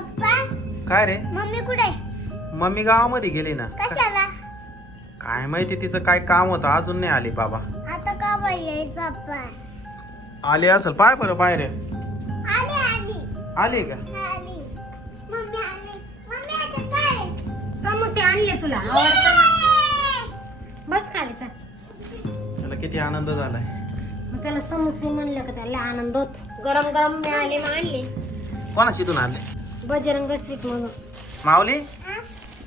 पप्पा काय रे मम्मी कुठे? मम्मी गावामध्ये गेली ना कशाला? काय माहिती तिचं काय काम होतं अजून नाही आली बाबा आता का बाई पप्पा? आली असेल पाय बरं बाहेर आली आली आली का आली. मम्मी आली. मम्मी आता काय? समोसे आणले तुला आवडतं ना? बस खाली चल. त्याला किती आनंद झालाय. मग त्याला समोसे म्हणलं का त्याला आनंद होत. गरम गरम मिळाले मग आणले. कोणाशीतून आणले? बजरंग स्वीट म्हणून. माऊली हा?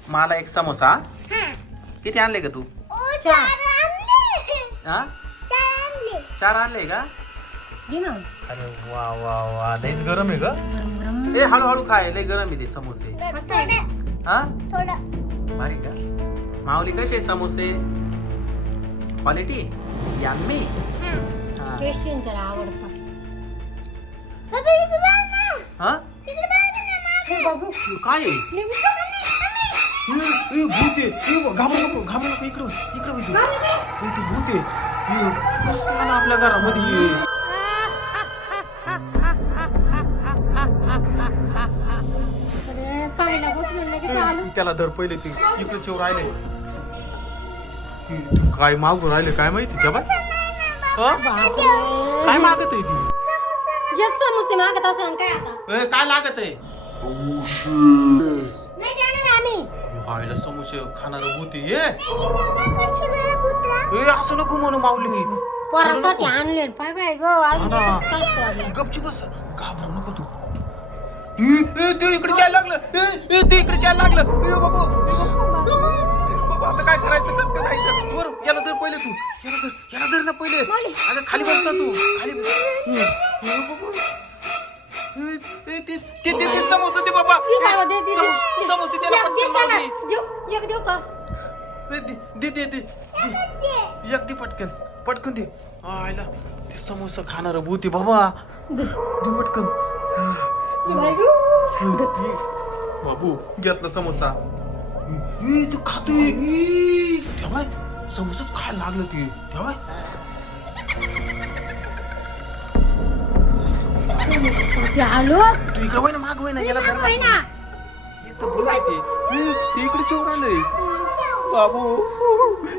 मला एक समोसा हा. किती आणले का तू? ओ, चार आणले. हा चार आणले. 4 आणले का? घे मग. अरे वा वा वा लयच गरम आहे ग. गरम गरम. ए हळूहळू खाय लय गरम आहे ते समोसे. कसं आहे? हा थोडं. भारी का? माऊली कसे समोसे? Quality yummy. हा. टेस्टी त्याला आवडतं. पप्पा इकडे बघ ना. हा इकडे बघ ना मागे. बाबू काय आहे? भूत आहे. घाबरू नको इकडं तू भूत आहे. कसं काय आलं आपल्या घरामध्ये? कायला बसलं लगेच आलो. त्याला धर पहिले ते इकडे चोर राहिले. काय मागून राहिले काय माहिती त्या बाय काय मागत आहे ती? येस समोसे मागत असेल काय आता? ए, काय लागत आहे? नाही जाणार आम्ही. आईला समोसे खाणार भूत आहे. ए कशाला कुत्रा? ए, असं नको म्हणू माऊली. पोरासाठी आणले पाय बाय ग अजून हा ना. एकच तास पडला. गपची बस घाबरू नको तू. ते इकडे जायला लागलं. ते इकडे जायला लागलं. बाबू बाबू आता काय करायचं? कसं काय जायचं? वर याला धर पहिले तू. याला धर ना पहिले. अगं खाली बस ना तू. खाली बस. ते समोसा दे बाबा. दे बाबा, दे, दे, दे. समोसे द्यायला एक दे पटकन त्याला. माऊली. देऊ, एक देऊ का? दे एक दे पटकन दे. आयला ते समोसा खाणार भूती बाबा. दे पटकन. बाबू घेतला समोसा. तू खातोय ठेवाय समोसाच खायला लागलं ते ठेवाय. आलो तू इकडे वय ना माग वय ना याला धर ना. ना इथं बोलायचे ते इकडे चोर आलंय. बाबू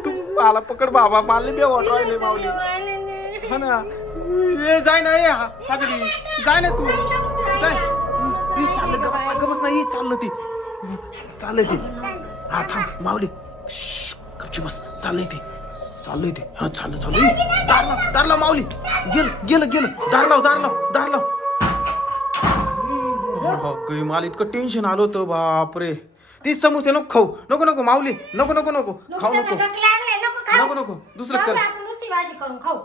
तू मला पकड बाबा मला बे वाटवायले माऊली. हा ना ए जाय ना ए हागडी जाय ना तू जाय. चाललं गबस ना हे चाललं ते हा थांब माऊली. गपची बस चाललंय ते हा चाललं दार माऊली. गेलं दार लाव. मला इतकं टेन्शन आलं होतं बापरे. ती समोसे नको खाऊ. नको माऊली नको खाऊ नको. नको दुसरं कर. आपण दुसरी भाजी करून खाऊ.